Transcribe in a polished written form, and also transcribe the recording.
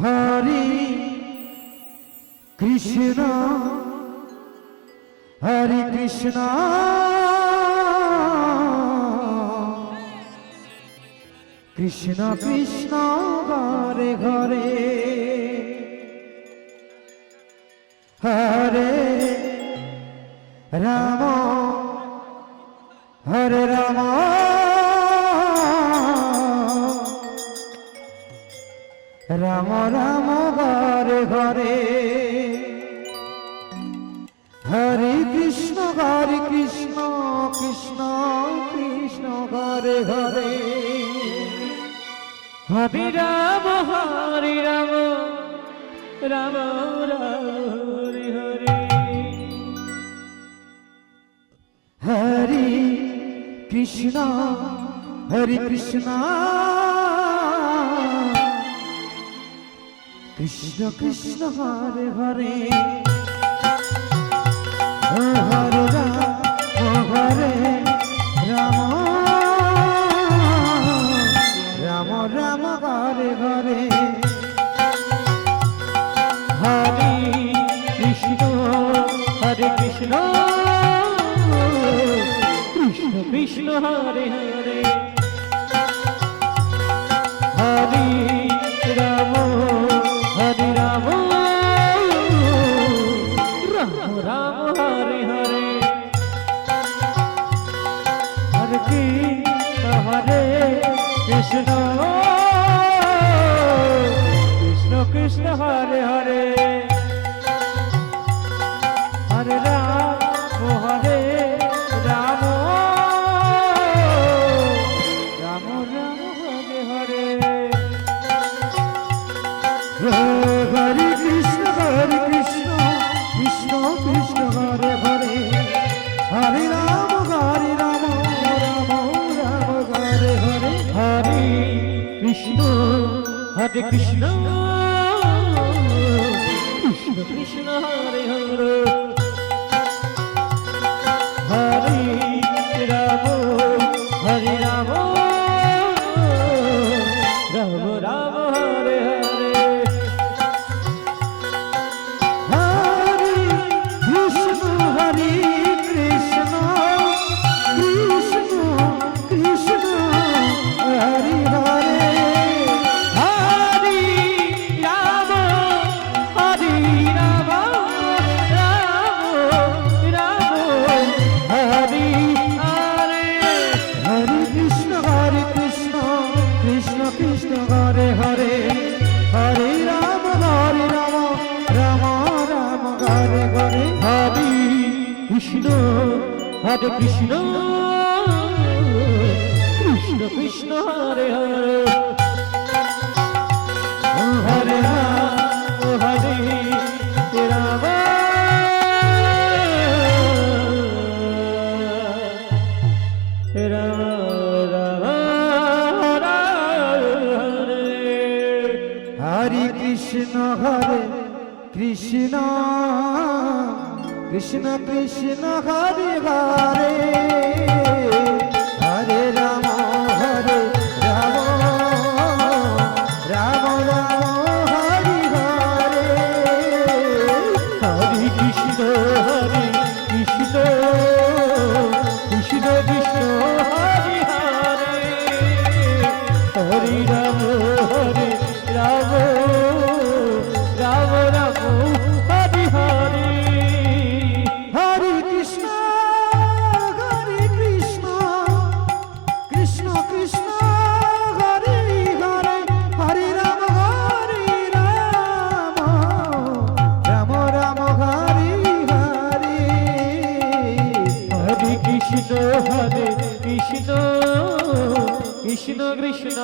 হরে কৃষ্ণ হরে কৃষ্ণ কৃষ্ণ কৃষ্ণ ঘরে ঘরে হরে রাম হরে রাম রাম রাম ঘরে ঘরে হরে কৃষ্ণ কৃষ্ণ কৃষ্ণ ঘরে ঘরে হরে রাম রাম রাম হরে হরে হরে কৃষ্ণ কৃষ্ণ কৃষ্ণ কৃষ্ণ হরে হরে হরে রাম হরে রাম রাম রাম ঘরে ঘরে হরে কৃষ্ণ কৃষ্ণ কৃষ্ণ হরে হরে হরে রাম রাম রাম হরে হরে হরে কৃষ্ণ কৃষ্ণ কৃষ্ণ হরে হরে হরে রাম হরে রাম রাম রাম হরে হরে হরে কৃষ্ণ কৃষ্ণ কৃষ্ণ হরে হরে হরে রাম রাম হরে হরে হরে কৃষ্ণ কৃষ্ণ কৃষ্ণ কৃষ্ণ হরে হরে হরে রাম রাম রাম হরে হরে হরে কৃষ্ণ কৃষ্ণ কৃষ্ণ হরে হরে হরে রাম রাম রাম হরে হরে হরে কৃষ্ণ কৃষ্ণ কৃষ্ণ হরে হরে হরে রাম রাম রাম ঘরে ঘরে হরে কৃষ্ণ কৃষ্ণ কৃষ্ণ কৃষ্ণ হরে হরে হরে হরে রাম রাম রাম হরে হরে কৃষ্ণ কৃষ্ণ কৃষ্ণ কৃষ্ণ হরে হরে হরে রাম রাম রাম হরে হরে হরে কৃষ্ণ কৃষ্ণ কৃষ্ণ কৃষ্ণ হরে হরে হরে রাম রাম রাম রাম হরে হরে হরে কৃষ্ণ কৃষ্ণ কৃষ্ণ কৃষ্ণ হরে হরে হরে রাম রাম রাম হরে হরে হরে কৃষ্ণ কৃষ্ণ কৃষ্ণ কৃষ্ণ